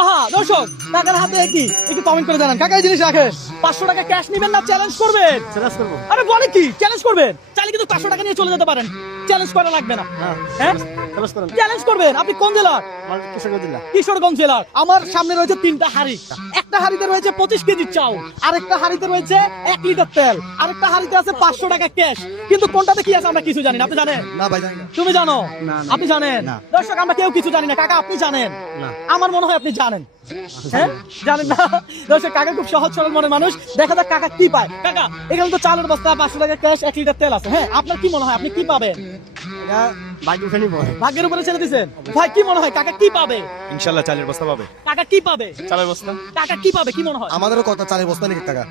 আহা দর্শক, টাকার হাতে কি একটু কমেন্ট করে জানান। কাকা এই জিনিস রাখেন, 500 টাকা ক্যাশ নিবেন না চ্যালেঞ্জ করবেন? চ্যালেঞ্জ করব। আরে বলে কি চ্যালেঞ্জ করবেন? চাইলে কিন্তু 500 টাকা নিয়ে চলে যেতে পারেন, চ্যালেঞ্জ করা লাগবে না। হ্যাঁ চ্যালেঞ্জ করেন। চ্যালেঞ্জ করবেন। আপনি কোন জেলার? আমার কিশোরগঞ্জ জেলা। কিশোরগঞ্জ জেলার। আমার সামনে রয়েছে 3টা হাড়ি, একটা হাড়িতে রয়েছে 25 কেজি চাউল, আরেকটা হাড়িতে রয়েছে 1 লিটার তেল, আরেকটা হাড়িতে আছে 500 টাকা ক্যাশ। কিন্তু কোনটাতে কি আছে আমরা কিছু জানি না। আপনি জানেন? না ভাই জানি না। তুমি জানো? না, না। আপনি জানেন? না। দর্শক আমরা কেউ কিছু জানি না। কাকা আপনি জানেন? না। আমার মনে হয় আপনি জানেন। হ্যাঁ জানেন না? দর্শক কাকা খুব সহজ সরল মনের মানুষ। দেখা যাক কাকা কি পায়। কাকা এখানে তো চালের বস্তা, 500 টাকা ক্যাশ, 1 লিটার তেল আছে। হ্যাঁ আপনার কি মনে হয় আপনি কি পাবেন? এটা ভাগ্য ফেনি বল। ভাগ্যের উপরে ছেড়ে দিছেন। ভাই কি মনে হয় কাকা কি পাবে? ইনশাআল্লাহ চালের বস্তা পাবে। কাকা কি পাবে? চালের বস্তা। কাকা কি পাবে কি মনে হয়? আমাদেরও কথা চালের বস্তা নাকি টাকা।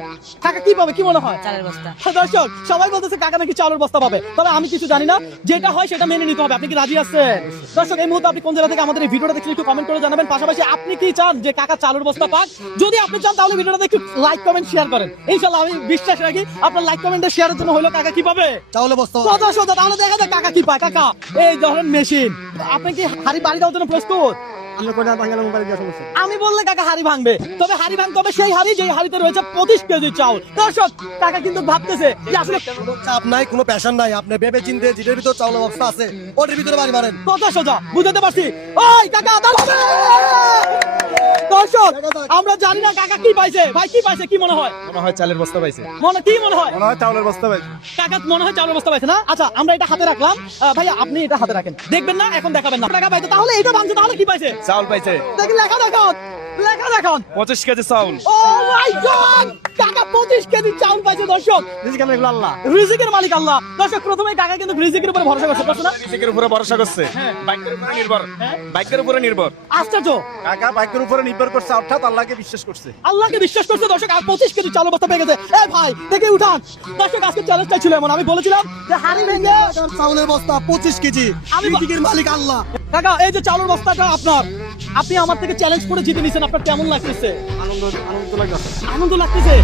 কাকা কি পাবে কি মনে হয়? চালের বস্তা। দর্শক সবাই বলতেছে কাকা নাকি চালের বস্তা পাবে, তবে আমি কিছু জানি না। যেটা হয় সেটা মেনে নিতে হবে। আপনি কি রাজি আছেন? দর্শক এই মুহূর্তে আপনি কোন জেলা থেকে আমাদের এই ভিডিওটা দেখছেন একটু কমেন্ট করে জানাবেন। পাশাপাশি আপনি কি চান যে কাকা চালের বস্তা পাক? যদি আপনি চান তাহলে ভিডিওটা একটু লাইক কমেন্ট শেয়ার করেন। ইনশাআল্লাহ আমি বিশ্বাস রাখি আপনার লাইক কমেন্ট শেয়ারের জন্য হলো কাকা কি পাবে? চাউলের বস্তা। সোজা সোজা। তাহলে দেখা যাক কাকা কি পায়। কাকা এই ধরেন মেশিন, আপনি কি হাড়ি বাড়ি দেওয়ার জন্য প্রস্তুত? আমরা কোটা বাঙালি মোবাইল দিয়া সমস্যা। আমি বললে কাকা হাড়ি ভাঙবে, তবে হাড়ি ভাঙতে হবে সেই হাড়ি যেই হাড়িতে রয়েছে 25 কেজি চাউল। দর্শক কাকা কিন্তু ভাবতেছে যে আসলে চাপ নাই, কোনো প্যাশন নাই। আপনি ভেবে চিন্তে যেটার ভিতর চাউলের বস্তা আছে ওটার ভিতরে বাড়ি মারেন। সোজা সোজা বুঝতে পারছি। ওই কাকা দাঁড়াবে। দর্শক আমরা জানি না কাকা কি পাইছে। ভাই কি পাইছে কি মনে হয়? মনে হয় চালের বস্তা পাইছে। কি মনে হয়? মনে হয় চালের বস্তা পাইছে। কাকা মনে হয় চাউলের বস্তা পাইছে না? আচ্ছা আমরা এটা হাতে রাখলাম। ভাইয়া আপনি এটা হাতে রাখেন, দেখবেন না এখন দেখাবেন না। টাকা পাইছে তাহলে এটা ভাঙছে, তাহলে কি পাইছে? চাউল পাইছে। দেখি লেখা দেখান, লেখা দেখান। 25 কেজি চাউল। ও মাই গড, কাকা 25 কেজি চাউল পাইছে। দর্শক রিজিক আমরা এগুলো আল্লাহ। রিজিকের মালিক আল্লাহ। দর্শক প্রথমে কাকা কিন্তু রিজিকের উপরে ভরসা করছে, করছে না? রিজিকের উপরে ভরসা করছে। হ্যাঁ। ভাগ্যের উপরে নির্ভর। হ্যাঁ। ভাগ্যের উপরে নির্ভর। আশ্চর্য, কাকা ভাগ্যের উপরে নির্ভর করছে, অর্থাৎ আল্লাহকে বিশ্বাস করছে। আল্লাহকে বিশ্বাস করছে। দর্শক আর 25 কেজি চাউল বস্তা পেয়ে গেছে। এই ভাই দেখে উঠান। দর্শক আজকে চ্যালেঞ্জটা ছিল এমন, আমি বলেছিলাম যে হাড়ি ভেঙে চাউলের বস্তা 25 কেজি। আমি- রিজিকের মালিক আল্লাহ। কাকা এই যে চাউলের বস্তাটা আপনার, আপনি আমার থেকে চ্যালেঞ্জ করে জিতে নিছেন, আপনার কেমন লাগতেছে? আনন্দ আনন্দ লাগে। আনন্দ লাগতেছে।